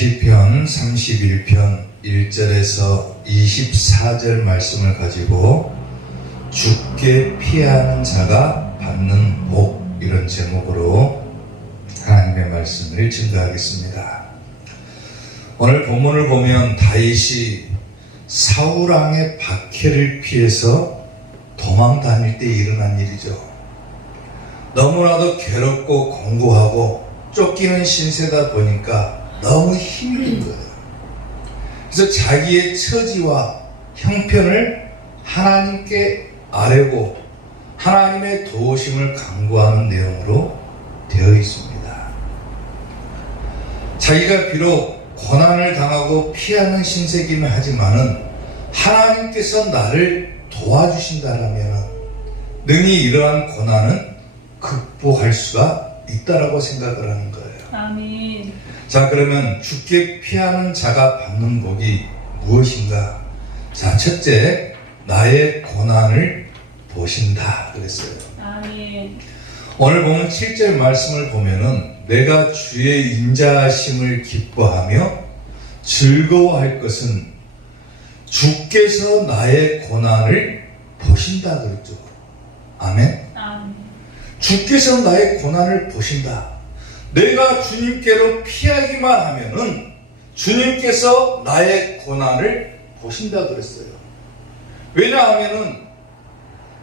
시편 31편 1절에서 24절 말씀을 가지고 죽게 피하는 자가 받는 복, 이런 제목으로 하나님의 말씀을 증거하겠습니다. 오늘 본문을 보면 다윗이 사울왕의 박해를 피해서 도망 다닐 때 일어난 일이죠. 너무나도 괴롭고 공고하고 쫓기는 신세다 보니까 너무 힘이 든 거예요. 그래서 자기의 처지와 형편을 하나님께 아뢰고 하나님의 도우심을 간구하는 내용으로 되어 있습니다. 자기가 비록 고난을 당하고 피하는 신세기는 하지만은 하나님께서 나를 도와주신다라면 능히 이러한 고난은 극복할 수가 있다라고 생각을 하는 거예요. 아멘. 자, 그러면 죽게 피하는 자가 받는 복이 무엇인가? 자, 첫째, 나의 고난을 보신다 그랬어요. 아멘. 오늘 보면 7절 말씀을 보면은 내가 주의 인자하심을 기뻐하며 즐거워할 것은 주께서 나의 고난을 보신다 그랬죠. 아멘. 아멘. 주께서 나의 고난을 보신다. 내가 주님께로 피하기만 하면은 주님께서 나의 고난을 보신다 그랬어요. 왜냐하면은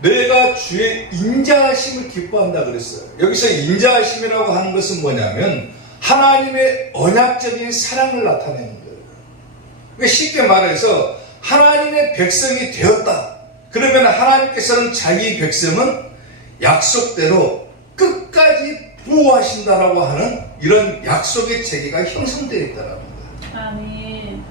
내가 주의 인자하심을 기뻐한다 그랬어요. 여기서 인자하심이라고 하는 것은 뭐냐면 하나님의 언약적인 사랑을 나타내는 거예요. 그러니까 쉽게 말해서 하나님의 백성이 되었다. 그러면 하나님께서는 자기 백성은 약속대로 끝까지 보호하신다라고 하는 이런 약속의 체계가 형성되어 있다는 거예요. 아멘.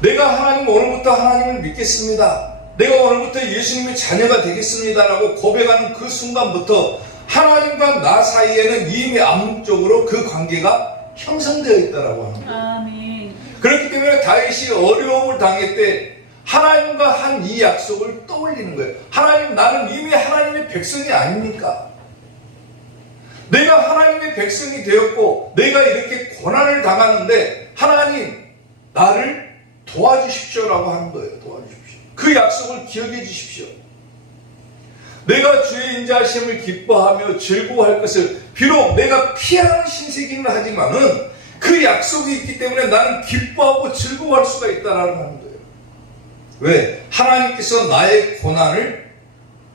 내가 하나님 오늘부터 하나님을 믿겠습니다. 내가 오늘부터 예수님의 자녀가 되겠습니다라고 고백하는 그 순간부터 하나님과 나 사이에는 이미 암묵적으로 그 관계가 형성되어 있다라고 하는 거예요. 아멘. 그렇기 때문에 다윗이 어려움을 당할 때 하나님과 한 이 약속을 떠올리는 거예요. 하나님, 나는 이미 하나님의 백성이 아닙니까? 내가 하나님의 백성이 되었고 내가 이렇게 고난을 당하는데 하나님 나를 도와주십시오라고 하는 거예요. 도와주십시오. 그 약속을 기억해 주십시오. 내가 주의 인자하심을 기뻐하며 즐거워할 것을 비록 내가 피하는 신세기는 하지만은 그 약속이 있기 때문에 나는 기뻐하고 즐거워할 수가 있다라는 거예요. 왜? 하나님께서 나의 고난을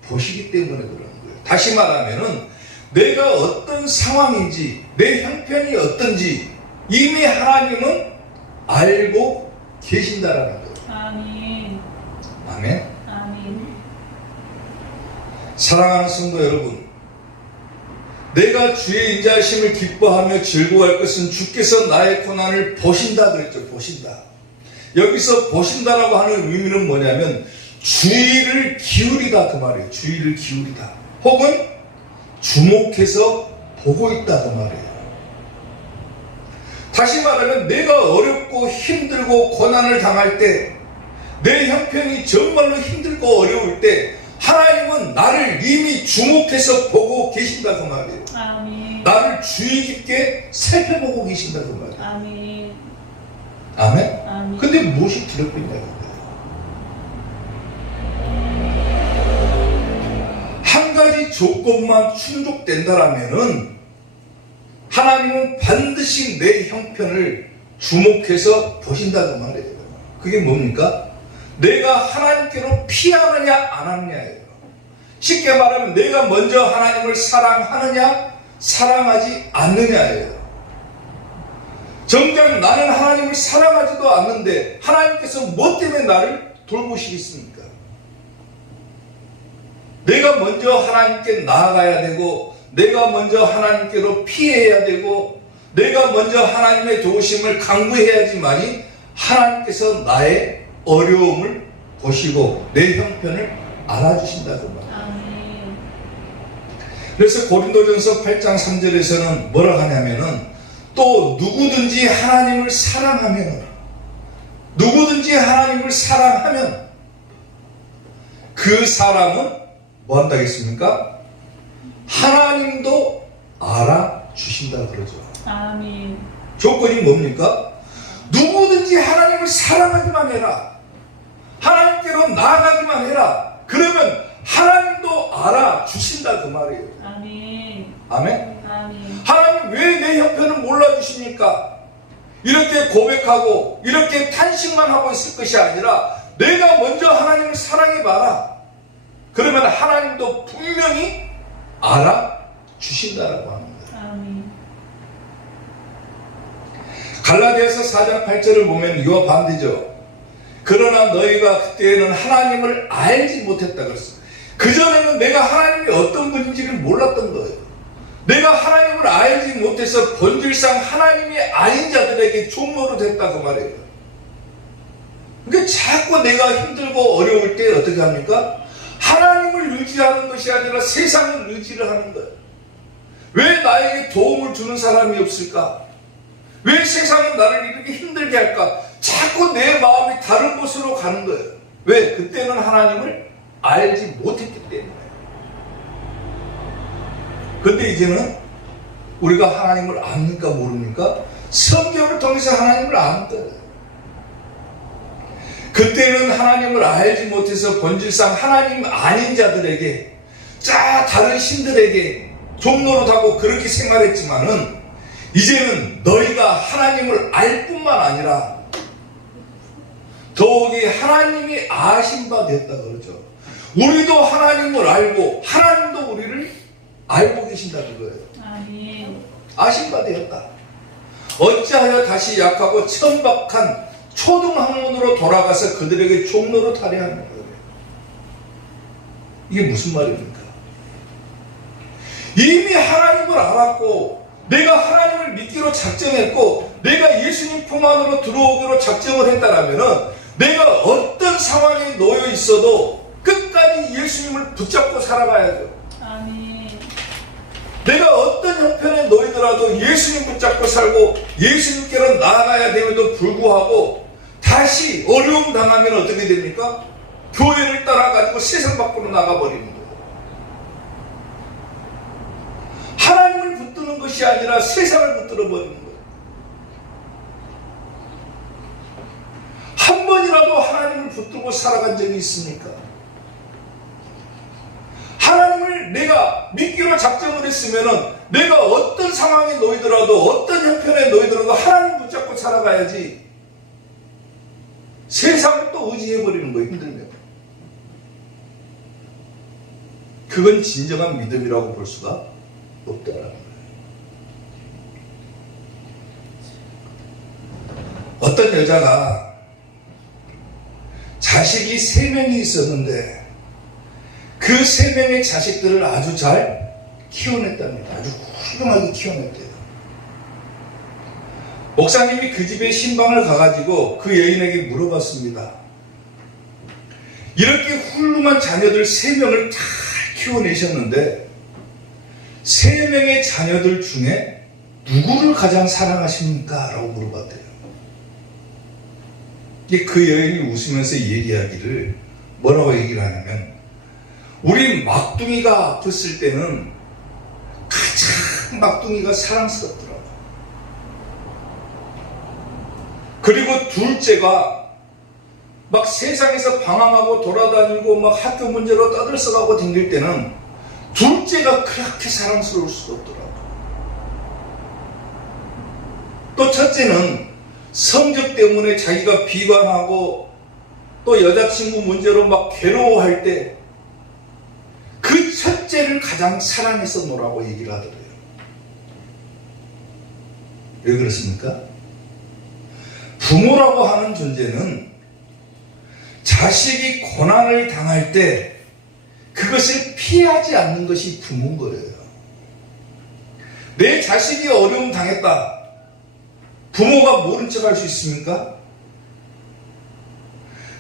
보시기 때문에 그러는 거예요. 다시 말하면은 내가 어떤 상황인지 내 형편이 어떤지 이미 하나님은 알고 계신다라는 거예요. 아멘. 아멘. 아멘. 사랑하는 성도 여러분, 내가 주의 인자하심을 기뻐하며 즐거워할 것은 주께서 나의 고난을 보신다 그랬죠. 보신다. 여기서 보신다라고 하는 의미는 뭐냐면 주의를 기울이다 그 말이에요. 주의를 기울이다. 혹은 주목해서 보고 있다 그 말이에요. 다시 말하면 내가 어렵고 힘들고 고난을 당할 때 내 형편이 정말로 힘들고 어려울 때 하나님은 나를 이미 주목해서 보고 계신다 그 말이에요. 아멘. 나를 주의 깊게 살펴보고 계신다 그 말이에요. 아멘. 아멘? 아멘. 근데 무엇이 두렵겠냐고요. 한 가지 조건만 충족된다라면은 하나님은 반드시 내 형편을 주목해서 보신다는 말이에요. 그게 뭡니까? 내가 하나님께로 피하느냐 안 하느냐예요. 쉽게 말하면 내가 먼저 하나님을 사랑하느냐 사랑하지 않느냐예요. 정작 나는 하나님을 사랑하지도 않는데 하나님께서 뭐 때문에 나를 돌보시겠습니까? 내가 먼저 하나님께 나아가야 되고 내가 먼저 하나님께로 피해야 되고 내가 먼저 하나님의 도우심을 간구해야지만이 하나님께서 나의 어려움을 보시고 내 형편을 알아주신다고 말합니다. 아멘. 그래서 고린도전서 8장 3절에서는 뭐라고 하냐면은 또 누구든지 하나님을 사랑하면 그 사람은 뭐 한다겠습니까? 하나님도 알아주신다 그러죠. 아멘. 조건이 뭡니까? 뭐든지 하나님을 사랑하기만 해라. 하나님께로 나아가기만 해라. 그러면 하나님도 알아주신다 그 말이에요. 아멘. 아멘? 아멘. 하나님 왜 내 형편을 몰라주십니까? 이렇게 고백하고 이렇게 탄식만 하고 있을 것이 아니라 내가 먼저 하나님을 사랑해봐라. 그러면 하나님도 분명히 알아주신다라고 하는 거예요. 아멘. 갈라디아서 4장 8절을 보면 이와 반대죠. 그러나 너희가 그때는 하나님을 알지 못했다 그랬어요. 그전에는 내가 하나님이 어떤 분인지를 몰랐던 거예요. 내가 하나님을 알지 못해서 본질상 하나님이 아닌 자들에게 종로로 됐다 그 말이에요. 그러니까 자꾸 내가 힘들고 어려울 때 어떻게 합니까? 하나님을 의지하는 것이 아니라 세상을 의지를 하는 거예요. 왜 나에게 도움을 주는 사람이 없을까? 왜 세상은 나를 이렇게 힘들게 할까? 자꾸 내 마음이 다른 곳으로 가는 거예요. 왜? 그때는 하나님을 알지 못했기 때문에. 근데 이제는 우리가 하나님을 압니까 모릅니까? 성경을 통해서 하나님을 아는 거예요. 그때는 하나님을 알지 못해서 본질상 하나님 아닌 자들에게 다른 신들에게 종노릇하고 그렇게 생활했지만은 이제는 너희가 하나님을 알 뿐만 아니라 더욱이 하나님이 아신 바 됐다 그러죠. 우리도 하나님을 알고 하나님도 우리를 알고 계신다는 거예요. 아멘. 아신 바 되었다. 어찌하여 다시 약하고 천박한 초등학문으로 돌아가서 그들에게 종로로 타려 하는 거예요. 이게 무슨 말입니까? 이미 하나님을 알았고 내가 하나님을 믿기로 작정했고 내가 예수님 품 안으로 들어오기로 작정을 했다라면 내가 어떤 상황에 놓여 있어도 끝까지 예수님을 붙잡고 살아가야죠. 아멘. 내가 어떤 형편에 놓이더라도 예수님 붙잡고 살고 예수님께로 나아가야 됨에도 불구하고 다시 어려움 당하면 어떻게 됩니까? 교회를 떠나가지고 세상 밖으로 나가버리는 거예요. 하나님을 붙드는 것이 아니라 세상을 붙들어버리는 거예요. 한 번이라도 하나님을 붙들고 살아간 적이 있습니까? 하나님을 내가 믿기로 작정을 했으면은 내가 어떤 상황에 놓이더라도 어떤 형편에 놓이더라도 하나님 붙잡고 살아가야지. 세상을 또 의지해버리는 거예요. 힘들면. 그건 진정한 믿음이라고 볼 수가 없다라는 거예요. 어떤 여자가 자식이 3명이 있었는데 그 3명의 자식들을 아주 잘 키워냈답니다. 아주 훌륭하게 키워냈대요. 목사님이 그 집에 신방을 가가지고 그 여인에게 물어봤습니다. 이렇게 훌륭한 자녀들 3명을 잘 키워내셨는데 3명의 자녀들 중에 누구를 가장 사랑하십니까? 라고 물어봤대요. 그 여인이 웃으면서 얘기하기를 뭐라고 얘기를 하냐면 우리 막둥이가 아팠을 때는 가장 막둥이가 사랑스럽더라고. 그리고 둘째가 막 세상에서 방황하고 돌아다니고 막 학교 문제로 떠들썩하고 댕길 때는 둘째가 그렇게 사랑스러울 수가 없더라고. 또 첫째는 성적 때문에 자기가 비관하고 또 여자친구 문제로 막 괴로워할 때 그 첫째를 가장 사랑했었노라고 얘기를 하더래요. 왜 그렇습니까? 부모라고 하는 존재는 자식이 고난을 당할 때 그것을 피하지 않는 것이 부모인 거예요. 내 자식이 어려움 당했다. 부모가 모른 척 할 수 있습니까?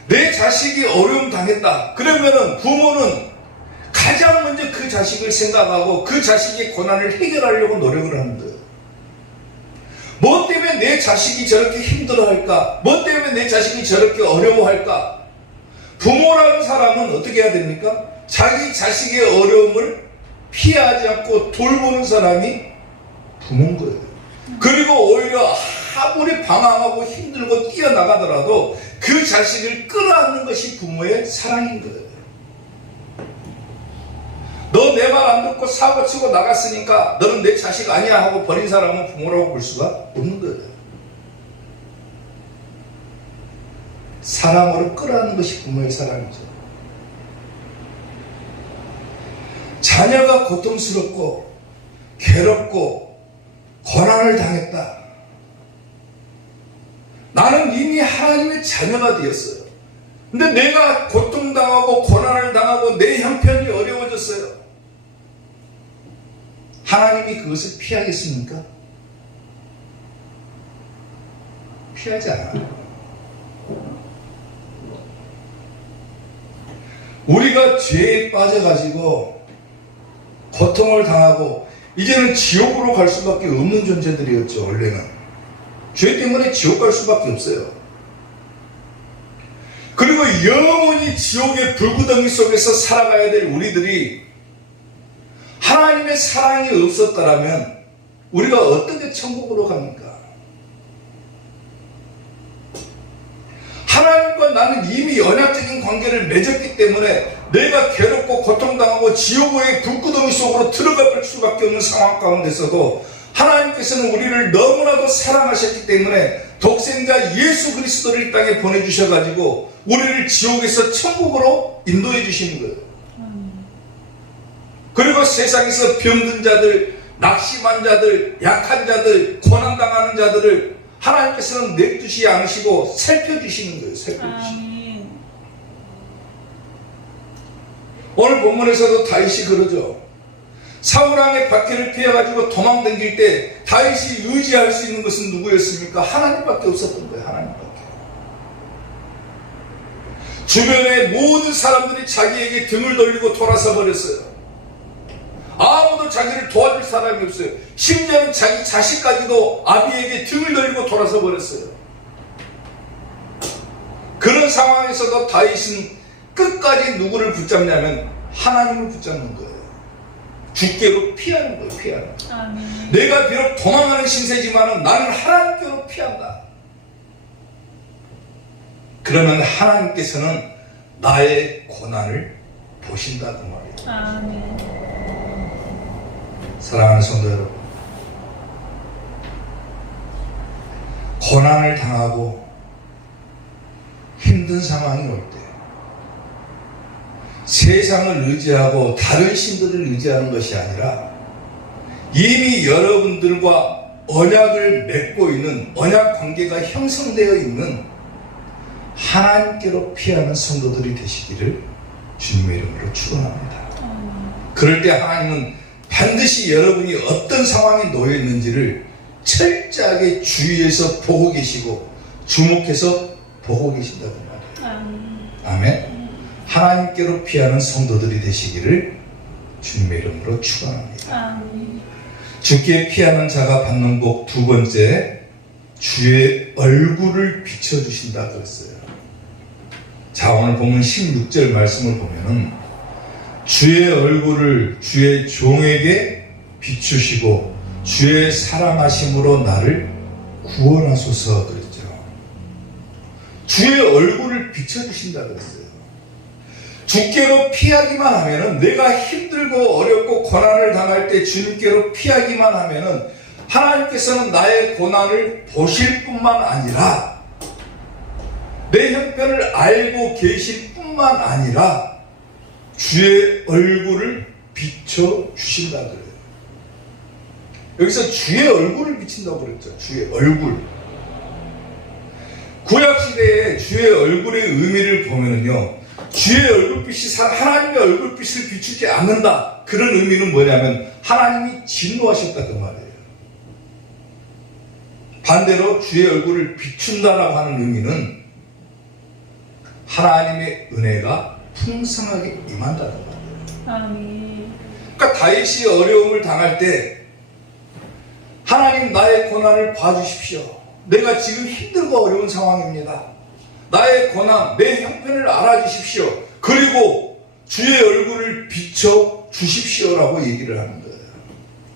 내 자식이 어려움 당했다. 그러면은 부모는 가장 먼저 그 자식을 생각하고 그 자식의 고난을 해결하려고 노력을 하는 거예요. 뭐 때문에 내 자식이 저렇게 힘들어할까? 뭐 때문에 내 자식이 저렇게 어려워할까? 부모라는 사람은 어떻게 해야 됩니까? 자기 자식의 어려움을 피하지 않고 돌보는 사람이 부모인 거예요. 그리고 오히려 아무리 방황하고 힘들고 뛰어나가더라도 그 자식을 끌어안는 것이 부모의 사랑인 거예요. 너 내 말 안 듣고 사고치고 나갔으니까 너는 내 자식 아니야 하고 버린 사람은 부모라고 볼 수가 없는 거예요. 사랑으로 끌어안는 것이 부모의 사랑이죠. 자녀가 고통스럽고 괴롭고 고난을 당했다. 나는 이미 하나님의 자녀가 되었어요. 근데 내가 고통당하고 고난을 당하고 내 형편이 어려워졌어요. 하나님이 그것을 피하겠습니까? 피하지 않아요. 우리가 죄에 빠져가지고 고통을 당하고 이제는 지옥으로 갈 수밖에 없는 존재들이었죠. 원래는 죄 때문에 지옥 갈 수밖에 없어요. 그리고 영원히 지옥의 불구덩이 속에서 살아가야 될 우리들이 하나님의 사랑이 없었더라면 우리가 어떻게 천국으로 갑니까? 하나님과 나는 이미 언약적인 관계를 맺었기 때문에 내가 괴롭고 고통당하고 지옥의 불구덩이 속으로 들어가 볼 수밖에 없는 상황 가운데서도 하나님께서는 우리를 너무나도 사랑하셨기 때문에 독생자 예수 그리스도를 이 땅에 보내주셔가지고 우리를 지옥에서 천국으로 인도해 주시는 거예요. 그리고 세상에서 병든 자들, 낙심한 자들, 약한 자들, 고난당하는 자들을 하나님께서는 내두시 않으시고 살펴주시는 거예요. 살펴주시는. 오늘 본문에서도 다윗이 그러죠. 사울왕의 박해를 피해가지고 도망다닐 때 다윗이 의지할 수 있는 것은 누구였습니까? 하나님밖에 없었던 거예요. 하나님밖에. 주변의 모든 사람들이 자기에게 등을 돌리고 돌아서 버렸어요. 아무도 자기를 도와줄 사람이 없어요. 심지어는 자기 자식까지도 아비에게 등을 돌리고 돌아서 버렸어요. 그런 상황에서도 다윗은 끝까지 누구를 붙잡냐면 하나님을 붙잡는 거예요. 주께로 피하는 거예요. 피하는 거예요. 아멘. 내가 비록 도망가는 신세지만 나는 하나님께로 피한다. 그러면 하나님께서는 나의 고난을 보신다는 말이에요. 아멘. 사랑하는 성도 여러분, 고난을 당하고 힘든 상황이 올 때 세상을 의지하고 다른 신들을 의지하는 것이 아니라 이미 여러분들과 언약을 맺고 있는 언약 관계가 형성되어 있는 하나님께로 피하는 성도들이 되시기를 주님의 이름으로 축원합니다. 그럴 때 하나님은 반드시 여러분이 어떤 상황에 놓여 있는지를 철저하게 주위에서 보고 계시고 주목해서 보고 계신다는 말이에요. 아멘. 하나님께로 피하는 성도들이 되시기를 주님의 이름으로 축원합니다. 주께 피하는 자가 받는 복 두 번째, 주의 얼굴을 비춰주신다 그랬어요. 자, 오늘 보면 16절 말씀을 보면은 주의 얼굴을 주의 종에게 비추시고 주의 사랑하심으로 나를 구원하소서 그랬죠. 주의 얼굴을 비춰주신다 그랬어요. 주께로 피하기만 하면은 내가 힘들고 어렵고 고난을 당할 때 주님께로 피하기만 하면은 하나님께서는 나의 고난을 보실 뿐만 아니라 내 형편을 알고 계실 뿐만 아니라 주의 얼굴을 비춰주신다 그래요. 여기서 주의 얼굴을 비친다고 그랬죠. 주의 얼굴. 구약시대에 주의 얼굴의 의미를 보면은요, 주의 얼굴빛이 하나님의 얼굴빛을 비추지 않는다. 그런 의미는 뭐냐면 하나님이 진노하셨다 그 말이에요. 반대로 주의 얼굴을 비춘다라고 하는 의미는 하나님의 은혜가 풍성하게 임한다는 거예요. 그러니까 다윗이 어려움을 당할 때 하나님 나의 고난을 봐주십시오. 내가 지금 힘들고 어려운 상황입니다. 나의 고난, 내 형편을 알아주십시오. 그리고 주의 얼굴을 비춰주십시오라고 얘기를 하는 거예요.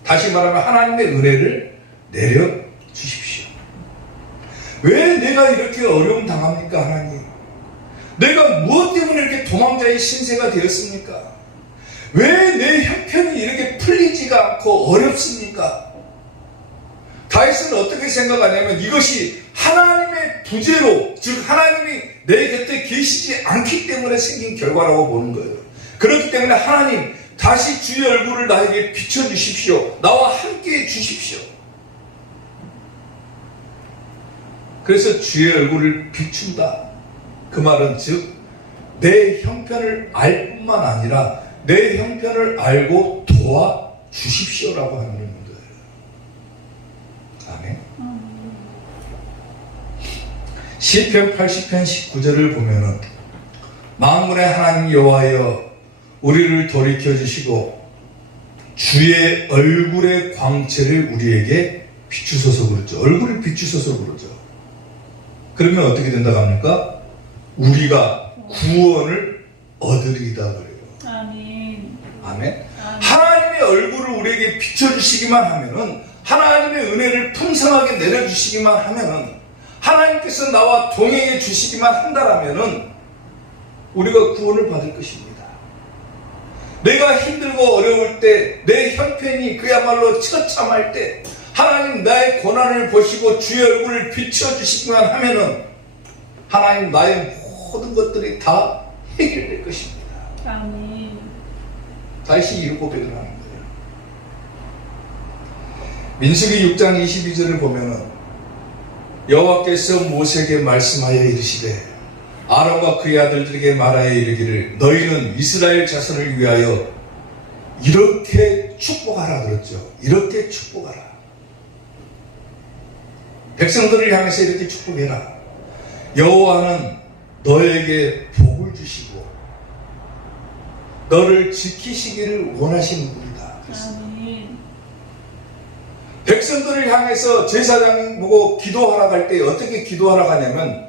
다시 말하면 하나님의 은혜를 내려주십시오. 왜 내가 이렇게 어려움 당합니까, 하나님? 내가 무엇 때문에 이렇게 도망자의 신세가 되었습니까? 왜 내 형편이 이렇게 풀리지가 않고 어렵습니까? 다윗은 어떻게 생각하냐면 이것이 하나님의 부재로, 즉 하나님이 내 곁에 계시지 않기 때문에 생긴 결과라고 보는 거예요. 그렇기 때문에 하나님, 다시 주의 얼굴을 나에게 비춰주십시오. 나와 함께 해주십시오. 그래서 주의 얼굴을 비춘다. 그 말은 즉 내 형편을 알 뿐만 아니라 내 형편을 알고 도와주십시오라고 하는 거예요. 아멘. 시편 80편 19절을 보면은 만군의 하나님 여호와여 우리를 돌이켜 주시고 주의 얼굴의 광채를 우리에게 비추소서 그러죠. 얼굴을 비추소서 그러죠. 그러면 어떻게 된다고 합니까? 우리가 구원을 얻으리다 그래요. 아멘. 아멘. 하나님의 얼굴을 우리에게 비춰주시기만 하면은, 하나님의 은혜를 풍성하게 내려주시기만 하면은, 하나님께서 나와 동행해 주시기만 한다라면은 우리가 구원을 받을 것입니다. 내가 힘들고 어려울 때, 내 형편이 그야말로 처참할 때 하나님 나의 고난을 보시고 주의 얼굴을 비춰주시기만 하면은 하나님 나의 모든 것들이 다 해결될 것입니다. 아멘. 다시 이렇게 고백을 하는 거예요. 민수기 6장 22절을 보면은 여호와께서 모세에게 말씀하여 이르시되 아론과 그의 아들들에게 말하여 이르기를 너희는 이스라엘 자손을 위하여 이렇게 축복하라 그랬죠. 이렇게 축복하라. 백성들을 향해서 이렇게 축복해라. 여호와는 너에게 복을 주시고 너를 지키시기를 원하시는 분이다. 아멘. 백성들을 향해서 제사장이 보고 기도하러 갈 때 어떻게 기도하러 가냐면,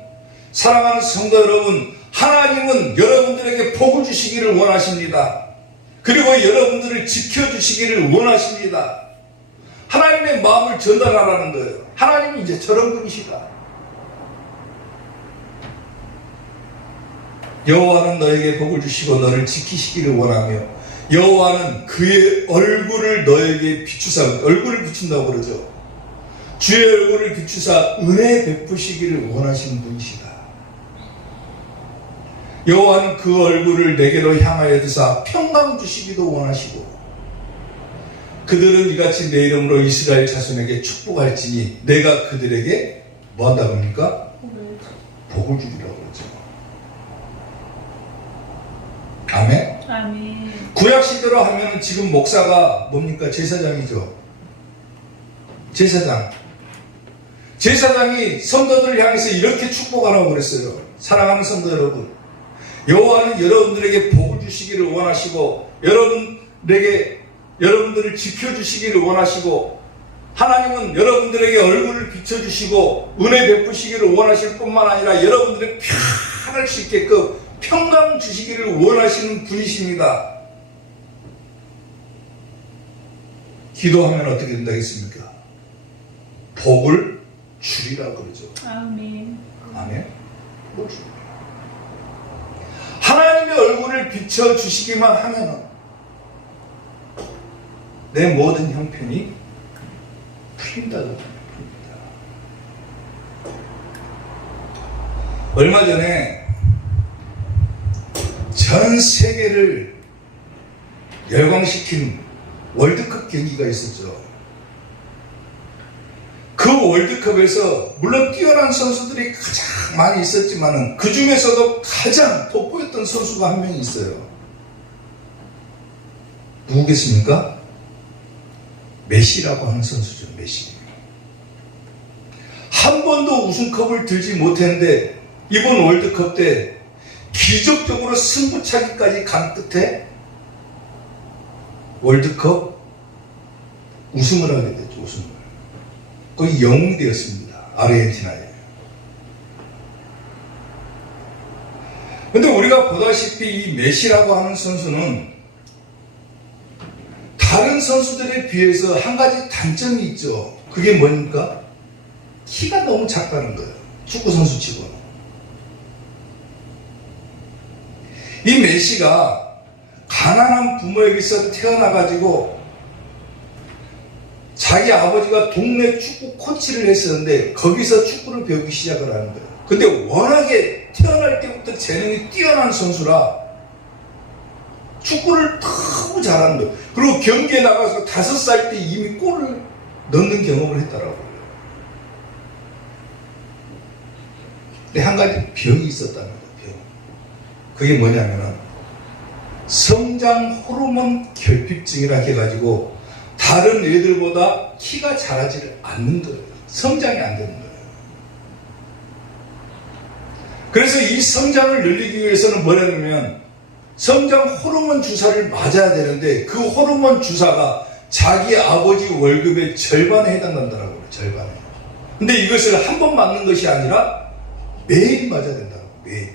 사랑하는 성도 여러분, 하나님은 여러분들에게 복을 주시기를 원하십니다. 그리고 여러분들을 지켜주시기를 원하십니다. 하나님의 마음을 전달하라는 거예요. 하나님이 이제 저런 분이시다. 여호와는 너에게 복을 주시고 너를 지키시기를 원하며 여호와는 그의 얼굴을 너에게 비추사, 얼굴을 비춘다고 그러죠. 주의 얼굴을 비추사 은혜 베푸시기를 원하시는 분이시다. 여호와는 그 얼굴을 내게로 향하여 드사 평강 주시기도 원하시고 그들은 이같이 내 이름으로 이스라엘 자손에게 축복할지니 내가 그들에게 뭐 한다고 합니까? 복을 주리라고 그러죠. 아멘. 아멘. 구약 시대로 하면 지금 목사가 뭡니까? 제사장이죠. 제사장. 제사장이 성도들을 향해서 이렇게 축복하라고 그랬어요. 사랑하는 성도 여러분, 여호와는 여러분들에게 복을 주시기를 원하시고 여러분들을 지켜주시기를 원하시고 하나님은 여러분들에게 얼굴을 비춰주시고 은혜 베푸시기를 원하실 뿐만 아니라 여러분들의 편할 수 있게끔 평강 주시기를 원하시는 분이십니다. 기도하면 어떻게 된다겠습니까? 복을 주리라고 그러죠. 아멘. 아멘. 복을 주리라. 하나님의 얼굴을 비춰주시기만 하면 내 모든 형편이 풀린다고 합니다. 얼마 전에 전 세계를 열광시킨 월드컵 경기가 있었죠. 그 월드컵에서 물론 뛰어난 선수들이 가장 많이 있었지만 그 중에서도 가장 돋보였던 선수가 한 명이 있어요. 누구겠습니까? 메시라고 하는 선수죠. 메시. 한 번도 우승컵을 들지 못했는데 이번 월드컵 때 기적적으로 승부차기까지 간 끝에 월드컵 우승을 하게 됐죠. 우승을. 거의 영웅이 되었습니다. 아르헨티나에. 근데 우리가 보다시피 이 메시라고 하는 선수는 다른 선수들에 비해서 한 가지 단점이 있죠. 그게 뭡니까? 키가 너무 작다는 거예요. 축구선수 치고는. 이 메시가 가난한 부모에게서 태어나가지고 자기 아버지가 동네 축구 코치를 했었는데 거기서 축구를 배우기 시작을 하는 거예요. 근데 워낙에 태어날 때부터 재능이 뛰어난 선수라 축구를 너무 잘하는 거예요. 그리고 경기에 나가서 5살 때 이미 골을 넣는 경험을 했더라고요. 근데 한 가지 병이 있었다는 거예요. 병. 그게 뭐냐면은 성장 호르몬 결핍증이라 해가지고 다른 애들보다 키가 자라지를 않는 거예요. 성장이 안 되는 거예요. 그래서 이 성장을 늘리기 위해서는 뭐냐면 성장 호르몬 주사를 맞아야 되는데 그 호르몬 주사가 자기 아버지 월급의 절반에 해당한다라고요. 절반에. 근데 이것을 한 번 맞는 것이 아니라 매일 맞아야 된다고. 매일.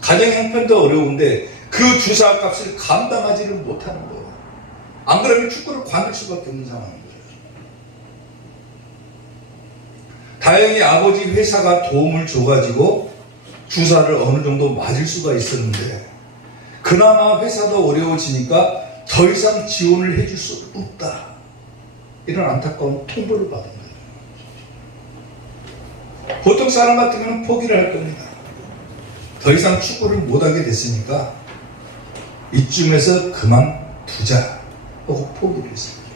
가정 형편도 어려운데 그 주사 값을 감당하지를 못하는 거예요. 안 그러면 축구를 관둘 수밖에 없는 상황인 거예요. 다행히 아버지 회사가 도움을 줘가지고 주사를 어느 정도 맞을 수가 있었는데 그나마 회사도 어려워지니까 더 이상 지원을 해줄 수 없다. 이런 안타까운 통보를 받은 거예요. 보통 사람 같으면 포기를 할 겁니다. 더 이상 축구를 못하게 됐으니까 이쯤에서 그만두자 하고 포기를 했습니다.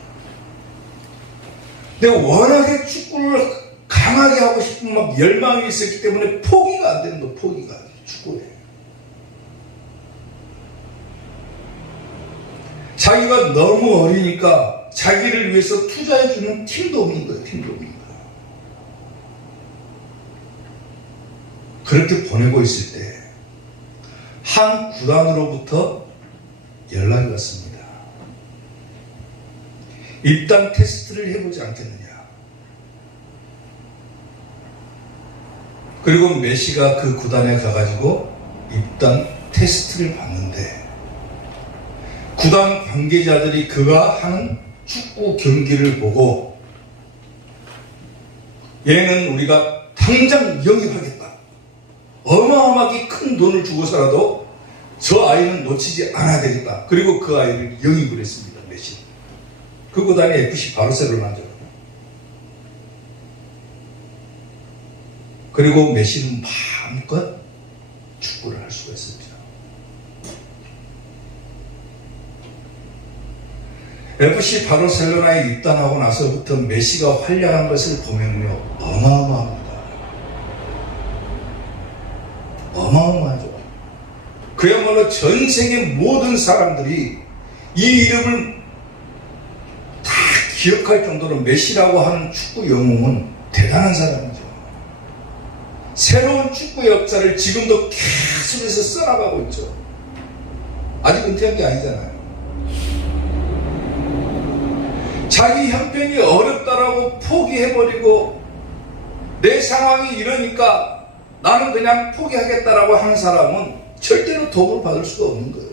근데 워낙에 축구를 강하게 하고 싶은 막 열망이 있었기 때문에 포기가 안 되는 거, 포기가. 축구에. 자기가 너무 어리니까 자기를 위해서 투자해주는 팀도 없는 거예요, 팀도 없는 거예요. 그렇게 보내고 있을 때, 한 구단으로부터 연락이 왔습니다. 입단 테스트를 해보지 않겠느냐. 그리고 메시가 그 구단에 가가지고 입단 테스트를 받는데 구단 관계자들이 그가 하는 축구 경기를 보고 얘는 우리가 당장 영입하겠다. 어마어마하게 큰 돈을 주고서라도 저 아이는 놓치지 않아야 되겠다. 그리고 그 아이를 영입을 했습니다. 메시. 그 구단이 FC 바르셀로나죠. 그리고 메시는 마음껏 축구를 할 수가 있습니다. FC 바르셀로나에 입단하고 나서부터 메시가 활약한 것을 보면요, 어마어마합니다. 어마어마하죠. 그야말로 전 세계 모든 사람들이 이 이름을 다 기억할 정도로 메시라고 하는 축구 영웅은 대단한 사람이죠. 새로운 축구 역사를 지금도 계속해서 써나가고 있죠. 아직 은퇴한 게 아니잖아요. 자기 형편이 어렵다라고 포기해버리고 내 상황이 이러니까 나는 그냥 포기하겠다라고 하는 사람은 절대로 도움을 받을 수가 없는 거예요.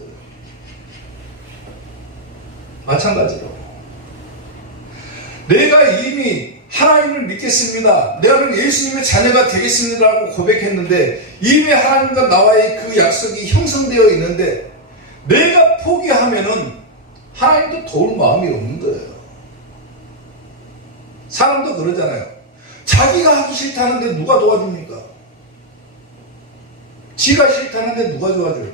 마찬가지로 내가 이미 하나님을 믿겠습니다. 내가 예수님의 자녀가 되겠습니다라고 고백했는데 이미 하나님과 나와의 그 약속이 형성되어 있는데 내가 포기하면은 하나님도 도울 마음이 없는 거예요. 사람도 그러잖아요. 자기가 하기 싫다는데 누가 도와줍니까? 지가 싫다는데 누가 도와줘요?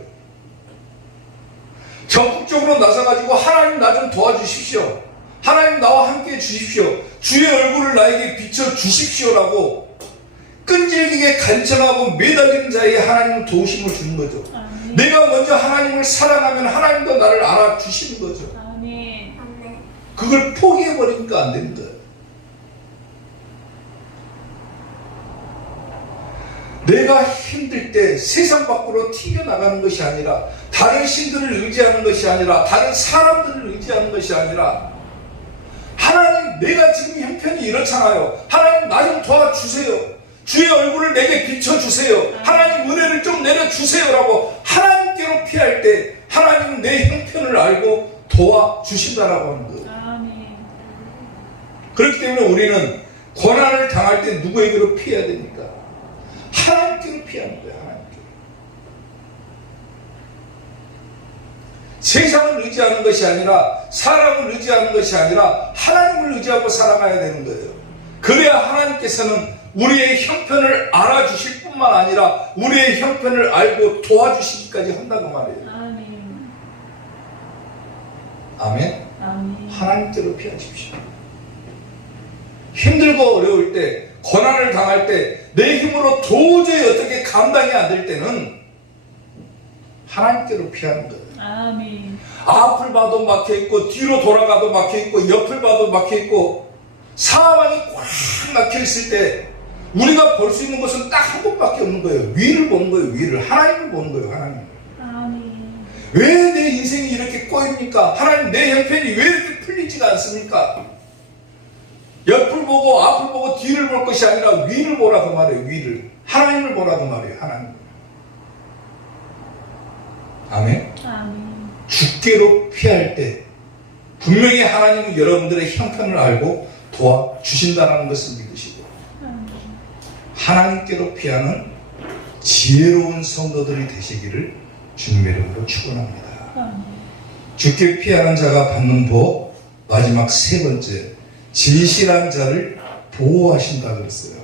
적극적으로 나서가지고 하나님 나 좀 도와주십시오. 하나님 나와 함께 해주십시오. 주의 얼굴을 나에게 비춰주십시오라고 끈질기게 간청하고 매달리는 자에게 하나님은 도우심을 주는 거죠. 아멘. 내가 먼저 하나님을 사랑하면 하나님도 나를 알아주시는 거죠. 아멘. 그걸 포기해버리니까 안 됩니다. 내가 힘들 때 세상 밖으로 튀겨나가는 것이 아니라 다른 신들을 의지하는 것이 아니라 다른 사람들을 의지하는 것이 아니라 하나님 내가 지금 형편이 이렇잖아요. 하나님 나 좀 도와주세요. 주의 얼굴을 내게 비춰주세요. 하나님 은혜를 좀 내려주세요라고 하나님께로 피할 때 하나님은 내 형편을 알고 도와주신다라고 하는 거예요. 아멘. 그렇기 때문에 우리는 고난을 당할 때 누구에게로 피해야 됩니까? 하나님께로 피하는 거예요. 하나님께. 세상을 의지하는 것이 아니라, 사람을 의지하는 것이 아니라 하나님을 의지하고 살아가야 되는 거예요. 그래야 하나님께서는 우리의 형편을 알아주실 뿐만 아니라 우리의 형편을 알고 도와주시기까지 한다고 말해요. 아멘. 아멘. 아멘. 하나님께로 피하십시오. 힘들고 어려울 때, 고난을 당할 때, 내 힘으로 도저히 어떻게 감당이 안 될 때는 하나님께로 피하는 거예요. 아멘. 앞을 봐도 막혀있고, 뒤로 돌아가도 막혀있고, 옆을 봐도 막혀있고, 상황이 꽉 막혀있을 때 우리가 볼 수 있는 것은 딱 한 곳밖에 없는 거예요. 위를 보는 거예요. 위를. 하나님을 보는 거예요. 하나님. 아멘. 왜 내 인생이 이렇게 꼬입니까? 하나님, 내 형편이 왜 이렇게 풀리지가 않습니까? 옆을 보고 앞을 보고 뒤를 볼 것이 아니라 위를 보라고 말해요. 위를. 하나님을 보라고 말해요. 하나님. 아멘. 아멘. 죽게로 피할 때 분명히 하나님은 여러분들의 형편을 알고 도와주신다는 것을 믿으시고, 아멘. 하나님께로 피하는 지혜로운 성도들이 되시기를 주님의 이름으로 축원합니다. 아멘. 죽게 피하는 자가 받는 복, 마지막 세 번째, 진실한 자를 보호하신다 그랬어요.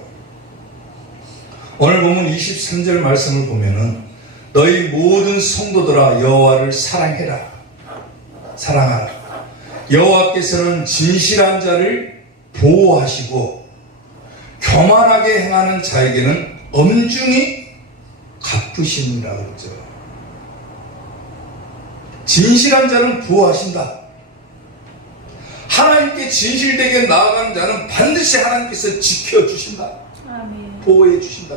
오늘 보면 23절 말씀을 보면은 너희 모든 성도들아 여호와를 사랑해라. 사랑하라. 여호와께서는 진실한 자를 보호하시고 교만하게 행하는 자에게는 엄중히 갚으시느니라 그러죠. 진실한 자는 보호하신다. 하나님께 진실되게 나아가는 자는 반드시 하나님께서 지켜주신다. 아멘. 보호해 주신다.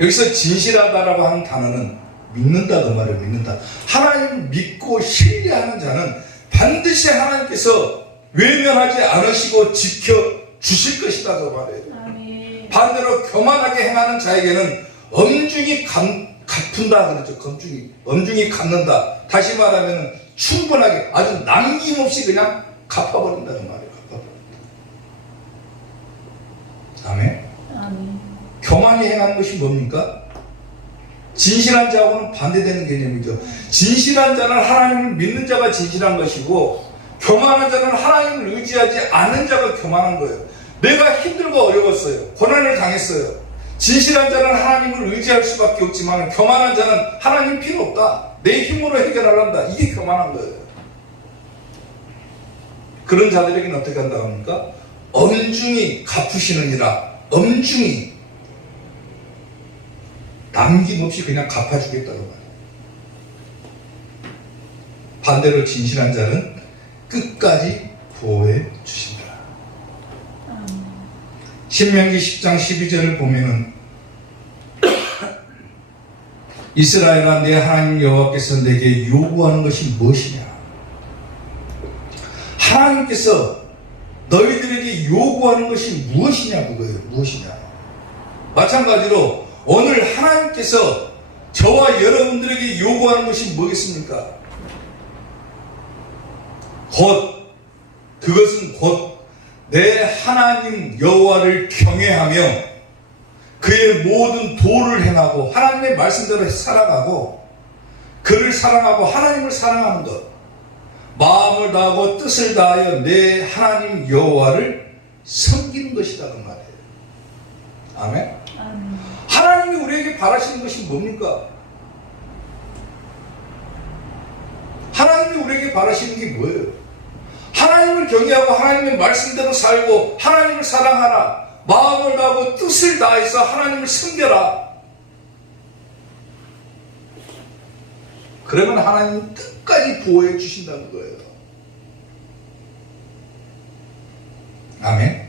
여기서 진실하다라고 하는 단어는 믿는다 그 말이에요. 믿는다. 하나님을 믿고 신뢰하는 자는 반드시 하나님께서 외면하지 않으시고 지켜주실 것이다 그 말이에요. 아멘. 반대로 교만하게 행하는 자에게는 엄중히 갚는다 그러죠. 엄중히 갚는다. 다시 말하면 충분하게 아주 남김없이 그냥 갚아버린다는 말이에요. 갚아버린다. 아멘. 아멘. 교만히 행하는 것이 뭡니까? 진실한 자하고는 반대되는 개념이죠. 진실한 자는 하나님을 믿는 자가 진실한 것이고, 교만한 자는 하나님을 의지하지 않는 자가 교만한 거예요. 내가 힘들고 어려웠어요. 고난을 당했어요. 진실한 자는 하나님을 의지할 수밖에 없지만, 교만한 자는 하나님 필요 없다. 내 힘으로 해결하란다. 이게 교만한 거예요. 그런 자들에게는 어떻게 한다고 합니까? 엄중히 갚으시느니라. 엄중히 남김없이 그냥 갚아주겠다고 말해요. 반대로 진실한 자는 끝까지 보호해 주신다. 신명기 10장 12절을 보면은 이스라엘아 내 하나님 여호와께서 내게 요구하는 것이 무엇이냐? 하나님께서 너희들에게 요구하는 것이 무엇이냐 그거예요. 무엇이냐? 마찬가지로 오늘 하나님께서 저와 여러분들에게 요구하는 것이 뭐겠습니까? 그것은 곧 내 하나님 여호와를 경외하며 그의 모든 도를 행하고 하나님의 말씀대로 살아가고 그를 사랑하고 하나님을 사랑하는 것, 마음을 다하고 뜻을 다하여 내 하나님 여호와를 섬기는 것이다 그 말이에요. 아멘. 아멘. 하나님이 우리에게 바라시는 것이 뭡니까? 하나님이 우리에게 바라시는 게 뭐예요? 하나님을 경외하고 하나님의 말씀대로 살고 하나님을 사랑하라. 마음을 다하고 뜻을 다해서 하나님을 섬겨라. 그러면 하나님은 끝까지 보호해 주신다는 거예요. 아멘.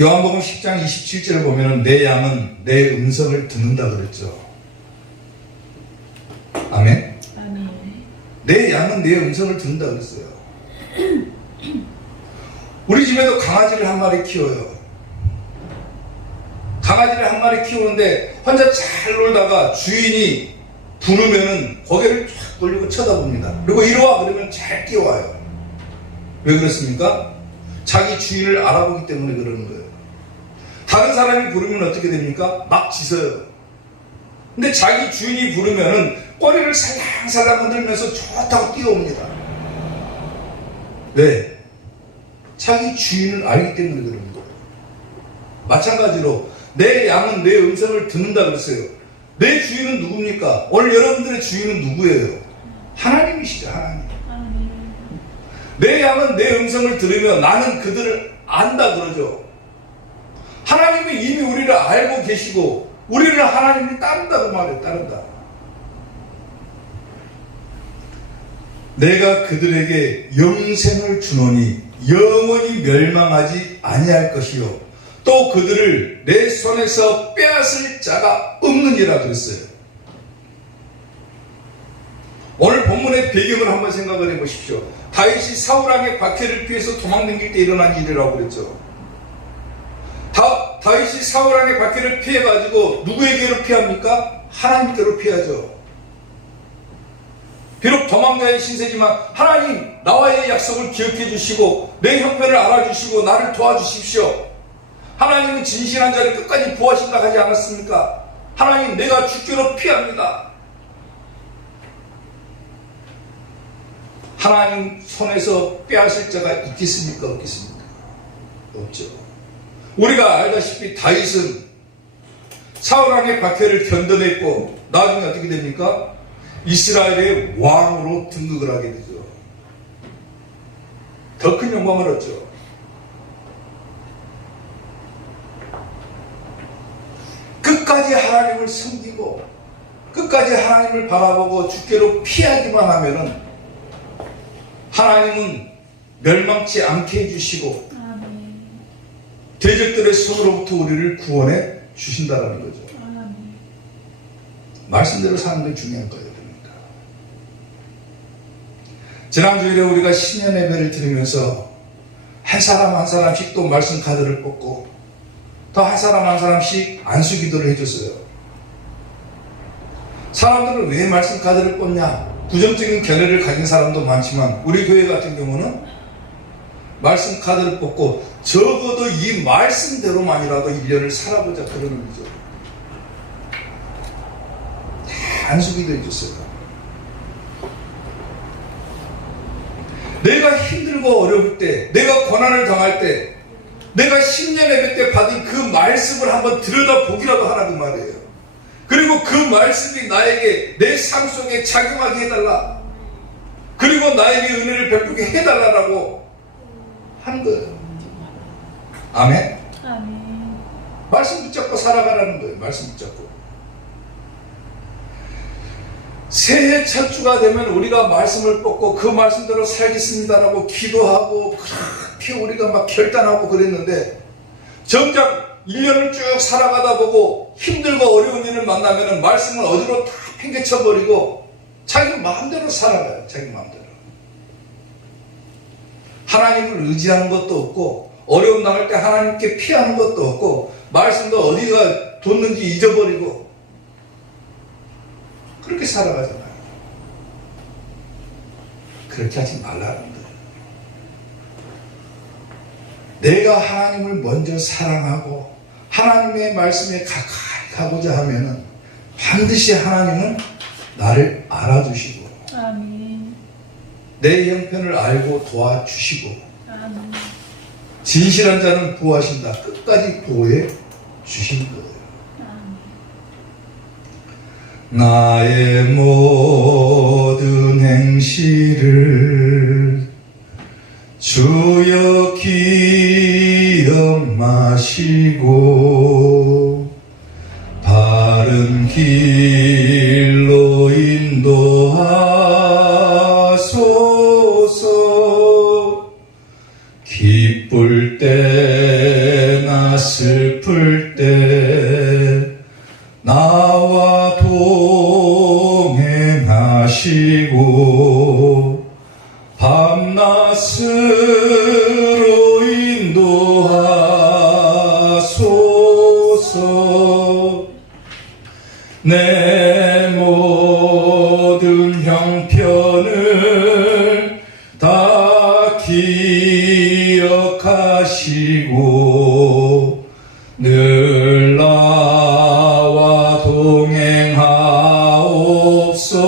요한복음 10장 27절을 보면 내 양은 내 음성을 듣는다 그랬죠. 아멘. 아멘. 내 양은 내 음성을 듣는다 그랬어요. 우리 집에도 강아지를 한 마리 키워요. 강아지를 한 마리 키우는데 혼자 잘 놀다가 주인이 부르면은 고개를 쫙 돌리고 쳐다봅니다. 그리고 이리 와 그러면 잘 뛰어와요. 왜 그렇습니까? 자기 주인을 알아보기 때문에 그러는 거예요. 다른 사람이 부르면 어떻게 됩니까? 막 짖어요. 근데 자기 주인이 부르면은 꼬리를 살랑살랑 흔들면서 좋다고 뛰어옵니다. 왜? 자기 주인을 알기 때문에 그러는 거예요. 마찬가지로 내 양은 내 음성을 듣는다 그랬어요. 내 주인은 누굽니까? 오늘 여러분들의 주인은 누구예요? 하나님이시죠. 하나님. 내 양은 내 음성을 들으며 나는 그들을 안다 그러죠. 하나님이 이미 우리를 알고 계시고 우리는 하나님을 따른다고 말해요. 따른다. 내가 그들에게 영생을 주노니 영원히 멸망하지 아니할 것이요 또 그들을 내 손에서 빼앗을 자가 없느니라 그랬어요. 오늘 본문의 배경을 한번 생각을 해보십시오. 다윗이 사울왕의 박해를 피해서 도망다닐 때 일어난 일이라고 그랬죠. 다윗이 사울왕의 박해를 피해가지고 누구에게로 피합니까? 하나님께로 피하죠. 비록 도망자의 신세지만 하나님 나와의 약속을 기억해 주시고 내 형편을 알아주시고 나를 도와주십시오. 하나님은 진실한 자를 끝까지 구하신다 하지 않았습니까? 하나님 내가 죽기로 피합니다. 하나님 손에서 빼앗을 자가 있겠습니까? 없겠습니까? 없죠. 우리가 알다시피 다윗은 사울왕의 박해를 견뎌냈고 나중에 어떻게 됩니까? 이스라엘의 왕으로 등극을 하게 되죠. 더 큰 영광을 얻죠. 끝까지 하나님을 섬기고 끝까지 하나님을 바라보고 주께로 피하기만 하면은 하나님은 멸망치 않게 해주시고 대적들의 손으로부터 우리를 구원해 주신다는 거죠. 말씀대로 사는 게 중요한 거예요. 그러니까. 지난주일에 우리가 신년 예배를 드리면서 한 사람 한 사람씩 또 말씀 카드를 뽑고 또 한 사람 한 사람씩 안수 기도를 해줬어요. 사람들은 왜 말씀 카드를 뽑냐? 부정적인 견해를 가진 사람도 많지만 우리 교회 같은 경우는 말씀 카드를 뽑고 적어도 이 말씀대로만이라도 1년을 살아보자 그러는 거죠. 안수기도 해줬어요. 내가 힘들고 어려울 때, 내가 고난을 당할 때, 내가 10년 예배 때 받은 그 말씀을 한번 들여다보기라도 하라는 말이에요. 그리고 그 말씀이 나에게 내 삶 속에 작용하게 해달라. 그리고 나에게 은혜를 베푸게 해달라고 하는 거예요. 아멘? 아멘. 말씀 붙잡고 살아가라는 거예요. 말씀 붙잡고. 새해 첫 주가 되면 우리가 말씀을 뽑고 그 말씀대로 살겠습니다라고 기도하고 그렇게 우리가 막 결단하고 그랬는데 정작 1년을 쭉 살아가다 보고 힘들고 어려운 일을 만나면 말씀을 어디로 다 팽개쳐버리고 자기 마음대로 살아가요. 자기 마음대로. 하나님을 의지하는 것도 없고 어려움 당할 때 하나님께 피하는 것도 없고 말씀도 어디가 뒀는지 잊어버리고 그렇게 살아가잖아요. 그렇게 하지 말라는 거예요. 내가 하나님을 먼저 사랑하고 하나님의 말씀에 가까이 가고자 하면은 반드시 하나님은 나를 알아주시고 아멘. 내 형편을 알고 도와주시고 아멘. 진실한 자는 보호하신다. 끝까지 보호해 주신 거예요. 나의 모든 행실을 주여 기억 마시고 바른 길로 인도하소서. 기쁠 때나 슬플 때 나와 동행하시고 밤낮으로 인도하소서. 내 모든 형편을 다 기억하 행하옵소서.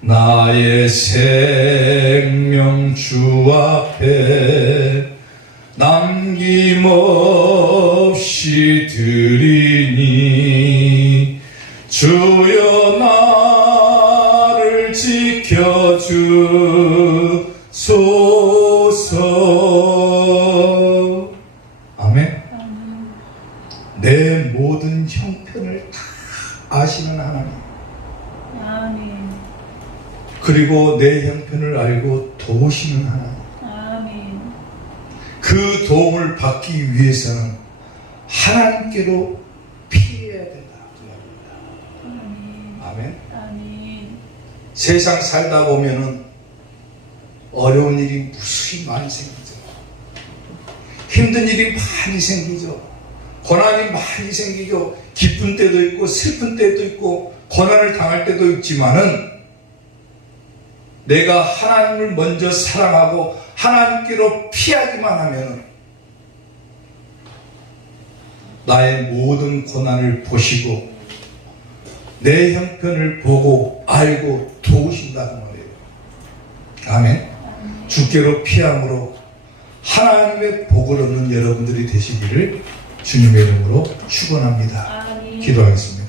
나의 생명 주 앞에 남김없이 드리니 주여 나를 지켜주소서. 아멘. 아멘. 내 모든 형편을 다 아시는 하나님, 아멘. 그리고 내 형편을 알고 도우시는 하나님, 아멘. 그 도움을 받기 위해서는 하나님께로 피해야 된다. 아멘. 아멘. 아멘. 세상 살다 보면은 어려운 일이 무수히 많이 생기죠. 힘든 일이 많이 생기죠. 고난이 많이 생기죠. 기쁜 때도 있고 슬픈 때도 있고 고난을 당할 때도 있지만은 내가 하나님을 먼저 사랑하고 하나님께로 피하기만 하면 나의 모든 고난을 보시고 내 형편을 보고 알고 도우신다는 말이에요. 아멘. 주께로 피함으로 하나님의 복을 얻는 여러분들이 되시기를 주님의 이름으로 축원합니다. 아멘. 기도하겠습니다.